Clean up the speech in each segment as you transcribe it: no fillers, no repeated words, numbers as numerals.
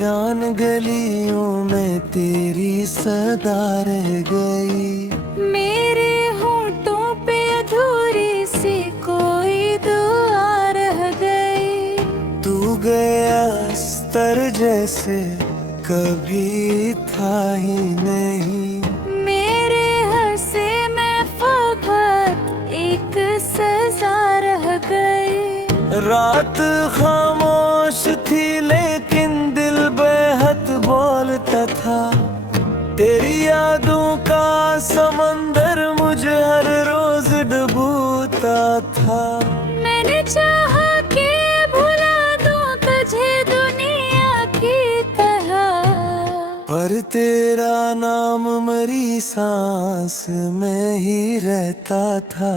वीरान गलियों में तेरी सदा रह गई। मेरे होठों पे अधूरी सी कोई दुआ रह गई। तू गया स्तर जैसे कभी था ही नहीं। मेरे हंसे में फकत एक सजा रह गई। रात खामोश थी लेकिन दिल बेहद बोलता था। तेरी यादों का समंदर मुझे हर रोज डूबता था। मैंने चाहा कि भुला दूं तुझे दुनिया की तरह, पर तेरा नाम मेरी सांस में ही रहता था।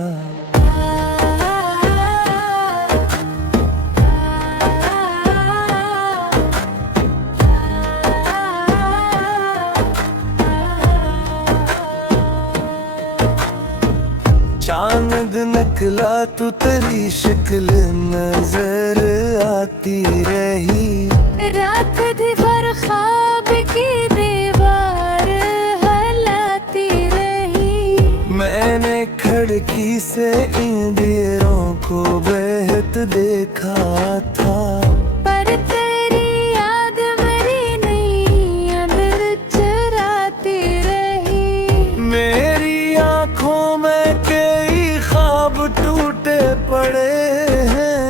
चांद निकला तो तेरी शक्ल नजर आती रही। रात भर ख्वाब की दीवार हलाती रही। मैंने खिड़की से इंदिरों को बहत देखा था। पर तेरी याद मेरी नींद चुराती रही। मेरी आंखों में कई ख्वाब टूटे पड़े हैं।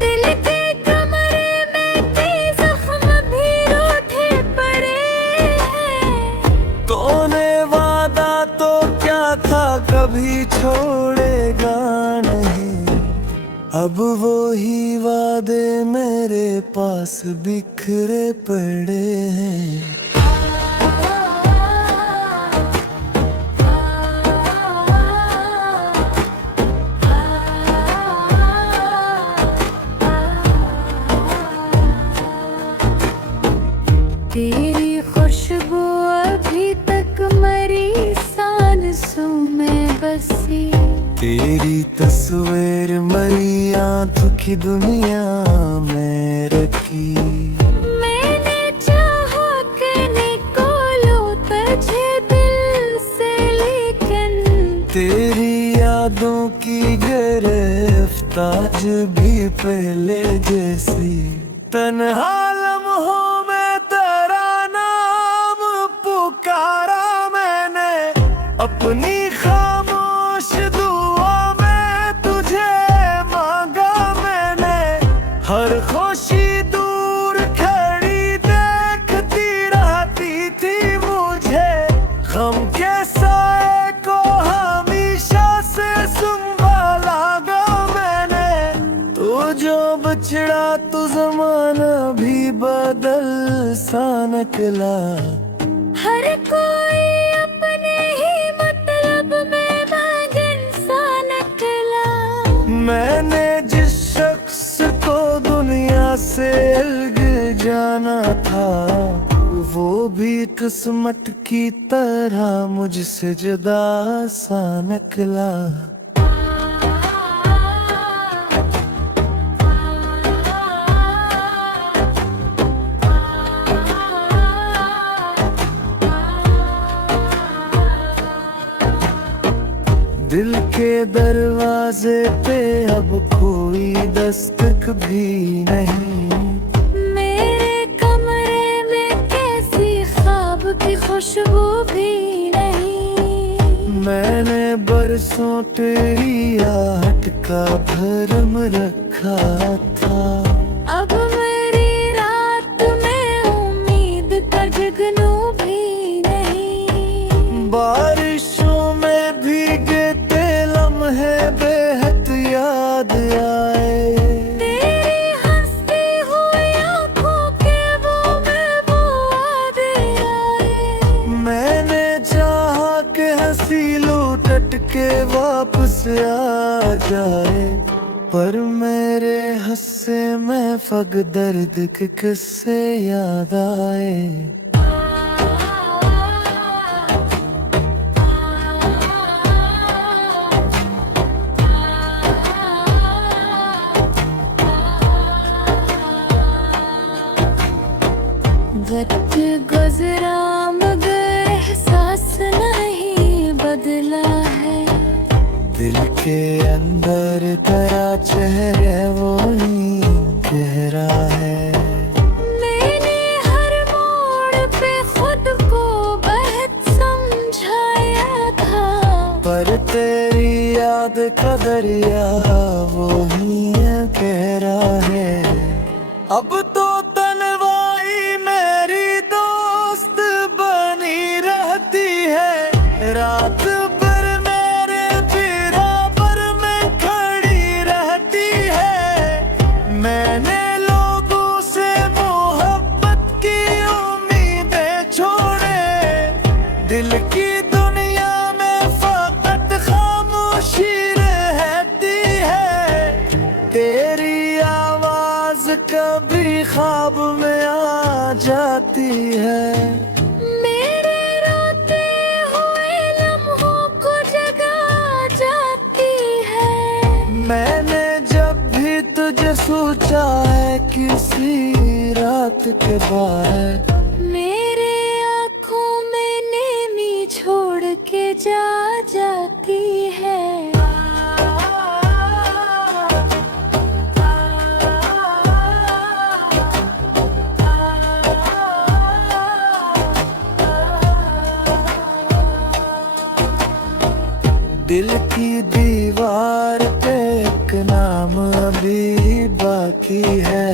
दिल के कमरे में कई जख्म भी रूठे पड़े हैं। तूने वादा तो क्या था कभी छोड़ेगा नहीं। अब वो ही वादे मेरे पास बिखरे पड़े हैं। तेरी खुशबू अभी तक मरी सांसों में बसी। तेरी तस्वीर मरी आंखों की दुनिया में रखी। मैंने चाहा कि निकालूं तुझे दिल से, लेकिन तेरी यादों की गिरफ्त आज भी पहले जैसी। तन्हा लम्हों में तेरा नाम पुकारा मैंने। अपनी खामोश दुआ में तुझे मांगा मैंने। हर खुशी दूर खड़ी देखती रहती थी मुझे। गम के साए को हमेशा से संभाला गा मैंने। तो जो बछड़ा तो जमाना भी बदल सा निकला। हर कोई अपने ही मतलब में मगन सा निकला। मैंने जिस शख्स को दुनिया से अलग जाना था, वो भी किस्मत की तरह मुझसे जुदा सा निकला। दिल के दरवाजे पे अब कोई दस्तक भी नहीं। मेरे कमरे में कैसी ख्वाब की खुशबू भी नहीं। मैंने बरसों तेरी आहट का भरम रखा था। अब मेरी रात में उम्मीद का जगनू भी नहीं। बारिशों में भीगे लम्हे बेहद याद आए। तेरी हंसती हुई आँखों के वो महबूब आए। मैंने चाहा कि हंसी लौट के वापस आ जाए। पर मेरे हंसे में फग दर्द के किस्से याद आए। वक्त गुजरा मगर एहसास नहीं बदला है। दिल के अंदर तेरा चेहरा वो ही गहरा है। मैंने हर मोड़ पे खुद को बहुत समझाया था, पर तेरी याद का दरिया वो ही गहरा है। अब तो तन्हाई मेरी दोस्त बनी रहती है, रात भर मेरे बराबर में खड़ी रहती है। मैंने लोगों से मोहब्बत की उम्मीदें छोड़े, दिल की दुनिया में फकत खामोशी रहती है। तेरी आवाज कभी ख्वाब में आ जाती है। मेरे रोते हुए लम्हों को जगा जाती है। मैंने जब भी तुझे सोचा है किसी रात के बाद, मेरे आँखों में नेमी छोड़ के जा जाती है। दिल की दीवार पे एक नाम अभी बाकी है।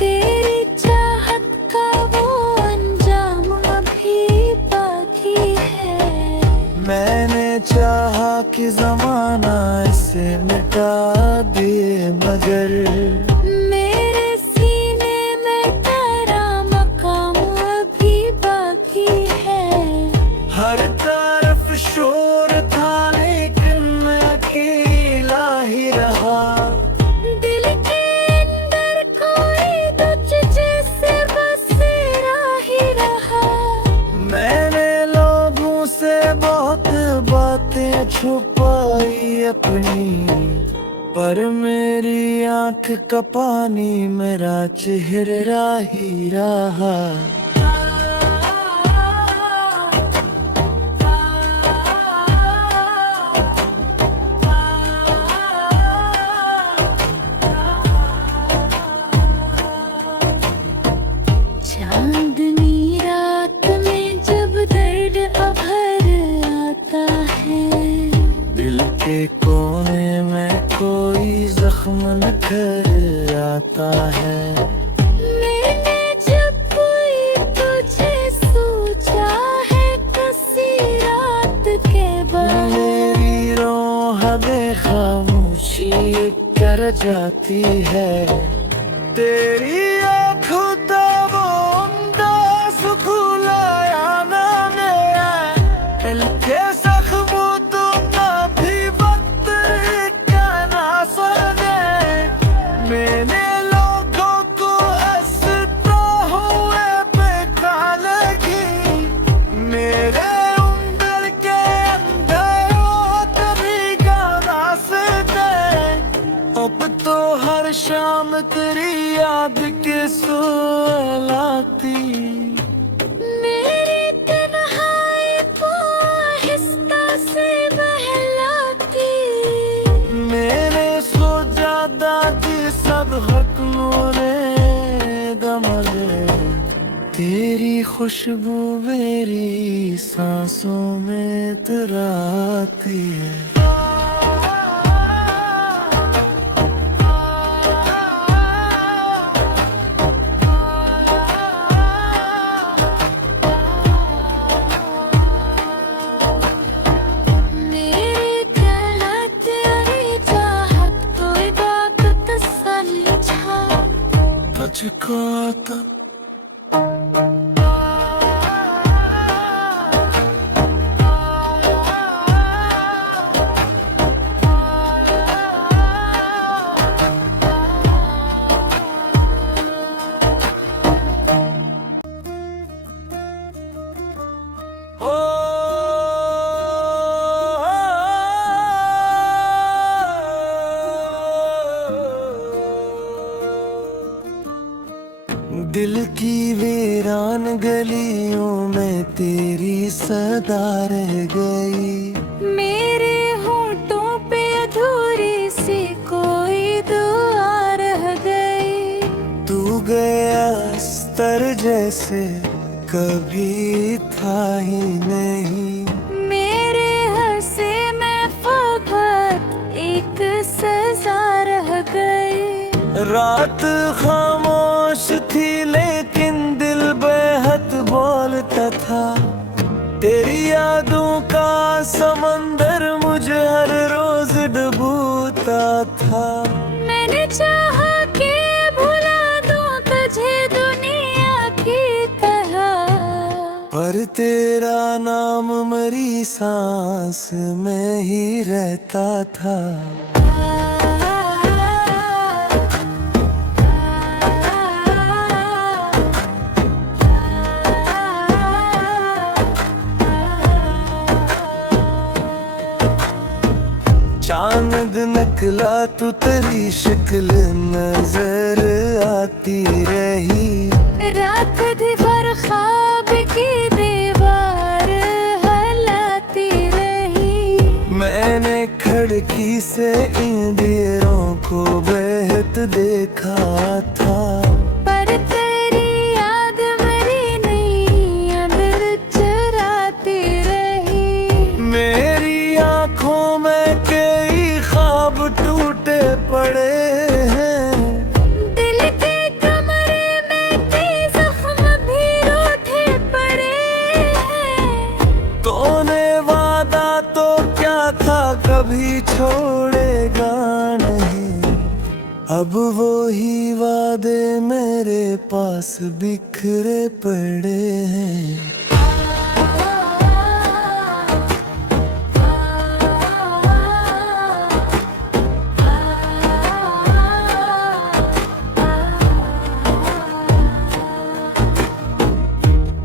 तेरी चाहत का वो अंजाम अभी बाकी है। मैंने चाहा कि जमाना इसे मिटा दे, मगर मेरे सीने में तेरा मकाम अभी बाकी है। हर तरफ शोर था लेकिन मैं अकेला ही रहा। दिल के अंदर कोई तुझ जैसे बसेरा ही रहा। मैंने लोगों से बहुत बातें छुपाई अपनी, पर मेरी आंख का पानी मेरा चेहरा ही रहा। चांदनी रात में जब दर्द अभर आता है, दिल के कोने में कोई जख्म निखर आता है। मैंने जब कोई तुझे सोचा है किसी रात के बाद, मेरी रोह खामोशी कर जाती है। तेरी आँखों तब अंदाज खुलाया मैंने, दिल के जख्मों तो काफी वक्त कहना सुने। मैंने लोगों को हंसता हुए देखा लगी, मेरे उम्र के अंदर तभी गाना सुने। अब तो हर शाम तेरी याद के सुलाती, मेरी तन्हाई को आहिस्ता से बहलाती। मेरे सो जादा की सब खत्मों ने दम ले। तेरी खुशबू मेरी सांसों में इतराती है। मेरे दिल तेरी चाहत कोई बात तसल्ली छा। तुझको तो दिल दिल की वीरान गलियों में तेरी सदा रह गई। मेरे होंठों पे अधूरी सी कोई दुआ रह गई। तू गया अस्तर जैसे कभी था ही नहीं। मेरे हंसे में फकत एक सजा रह गई। रात खामोश थी लेकिन दिल बेहद बोलता था। तेरी यादों का समंदर मुझे हर रोज डूबता था। मैंने चाहा कि भुला दूं तुझे दुनिया की तरह, पर तेरा नाम मेरी सांस में ही रहता था। चांद निकला तो तेरी शक्ल नजर आती रही। रात भर ख्वाब की दीवार हलाती रही। मैंने खिड़की से इंदिरों को बहत देखा था। पर तेरी याद मेरी नहीं अंदर चुराती रही। मेरी आंखों में कई ख्वाब टूटे पड़े हैं। दिल के कमरे में कई जख्म भी रूठे पड़े हैं। तूने वादा तो क्या था कभी छोड़ेगा नहीं। अब वो ही वादे मेरे पास बिखरे पड़े हैं।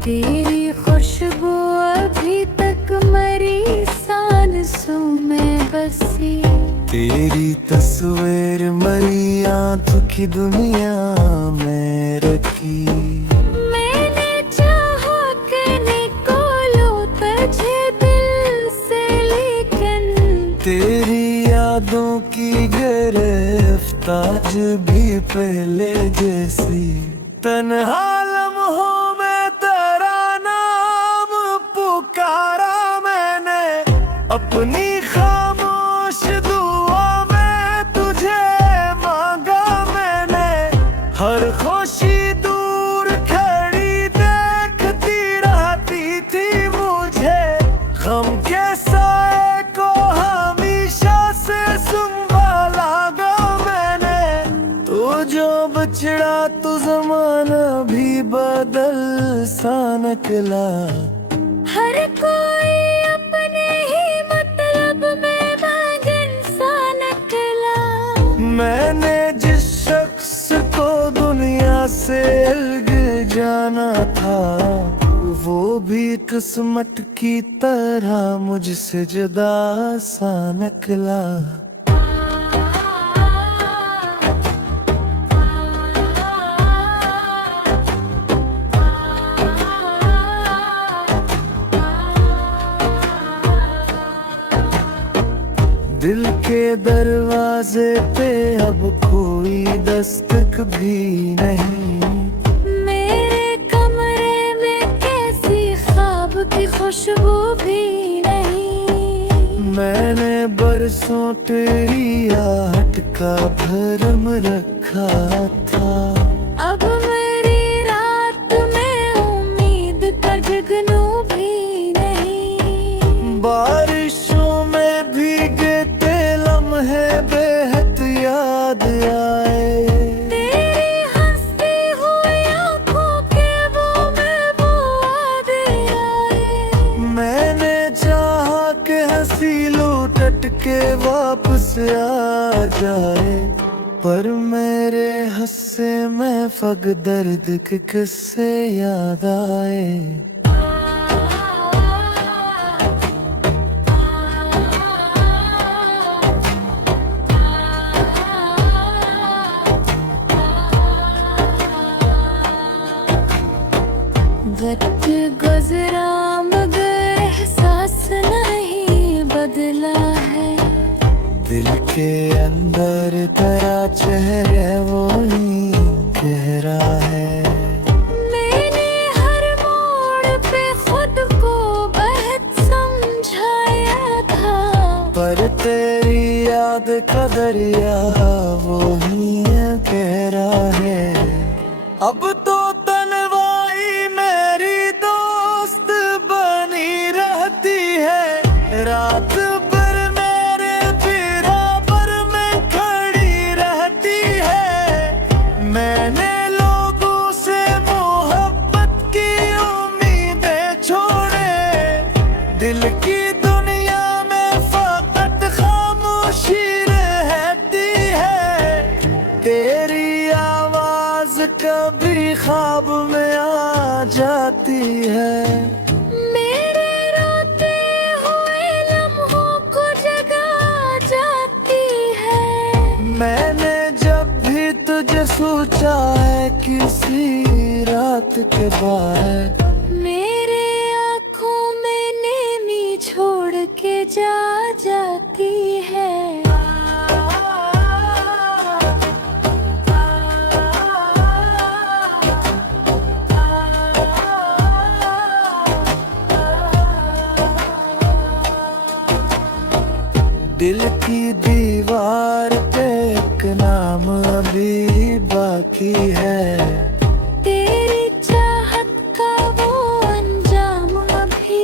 तेरी खुशबू अभी तक मरी सांसों में बसी। तेरी तस्वीर मरी आंखों की दुनिया में रखी। मैंने चाहा कि निकालूं तुझे दिल से लेकिन तेरी यादों की गिरफ्त आज भी पहले जैसी। तन्हा लम्हों में तेरा नाम पुकारा मैंने। अपनी खामोश दुआ में तुझे मांगा मैंने। हर खुशी दूर खड़ी देखती रहती थी मुझे। गम के साए को हमेशा से संभाला गा मैंने। तो जो बछड़ा तो जमाना भी बदल सा निकला। हर कोई अपने ही मतलब में मगन सा निकला। मैंने जिस शख्स को दुनिया से अलग जाना था वो भी किस्मत की तरह मुझसे जुदा सा निकला। दिल के दरवाजे पे अब कोई दस्तक भी नहीं। मेरे कमरे में कैसी ख्वाब की खुशबू भी नहीं। मैंने बरसों तेरी आहट का भरम रखा था। अब मेरी रात में उम्मीद का जगनू भी नहीं। बारिशों में भीगे लम्हे बेहद याद आए। तेरी हंसती हुई आँखों के वो महबूब आए। मैंने चाहा कि हंसी लौट के वापस आ जाए। पर मेरे हंसे में फग दर्द के किस्से याद आए। वक्त गुजरा मगर एहसास नहीं बदला है। दिल के अंदर तेरा चेहरा वो ही गहरा है। मैंने हर मोड़ पे खुद को बहुत समझाया था, पर तेरी याद का दरिया वो ही गहरा है। अब तो तन्हाई मेरी दोस्त बनी रहती है, रात भर मेरे बराबर में खड़ी रहती है। मैंने लोगों से मोहब्बत की उम्मीदें छोड़े, दिल की दुनिया में फकत खामोशी रहती है। तेरी आवाज कभी ख्वाब में आ जाती है। मेरे रोते हुए लम्हों को जगा जाती है। मैंने जब भी तुझे सोचा है किसी रात के बाद, मेरे आँखों में नेमी छोड़ के जा जाती है। दिल की दीवार पे एक नाम अभी बाकी है। तेरी चाहत का वो अंजाम अभी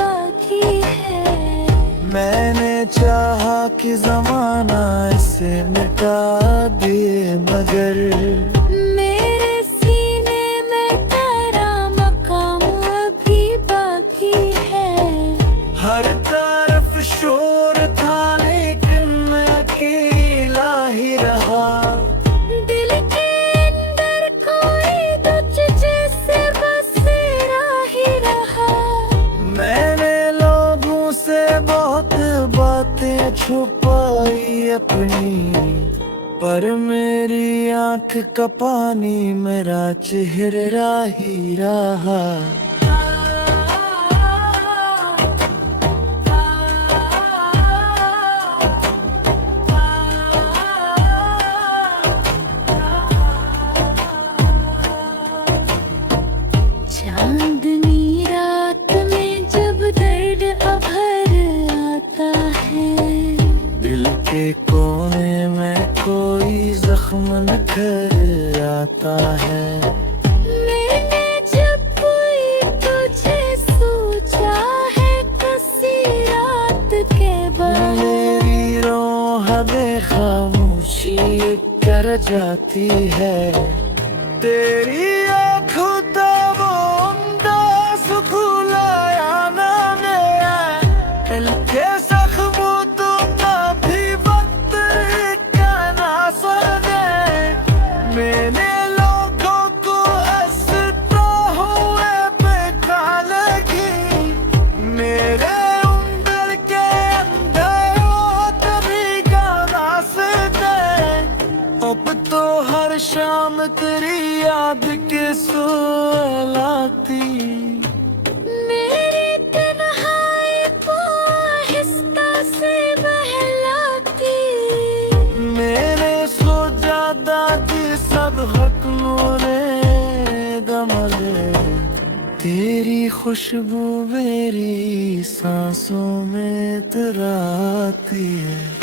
बाकी है। मैंने चाहा कि जमाना इसे मिटा दे, मगर मेरे सीने में तेरा मकाम अभी बाकी है। हर तरफ शोर था लेकिन मैं अकेला ही रहा। दिल के अंदर कोई तुझ जैसे बसेरा ही रहा। मैंने लोगों से बहुत बातें छुपाई अपनी, पर मेरी आंख का पानी मेरा चेहरा ही रहा। चांदनी रात में जब दर्द अभर आता है, दिल के कोने में कोई जख्म निखर आता है। मैंने जब कोई तुझे सोचा है किसी रात के बाद, मेरी रोह खामोशी कर जाती है। तेरी आँखों तब अंदाज खुलाया ना मेरा, दिल के जख्मों तो कभी वक्त का ना सने। मैंने लोगों को हंसता हुए देखा लगी, मेरे उम्र के अंदर तभी गाना सुने। अब तो हर शाम तेरी याद के सुलाती, मेरी तन्हाई को आहिस्ता से बहलाती। मेरे सो जादा की सब हक मोरे दमले। तेरी खुशबू मेरी सांसों में इतराती है।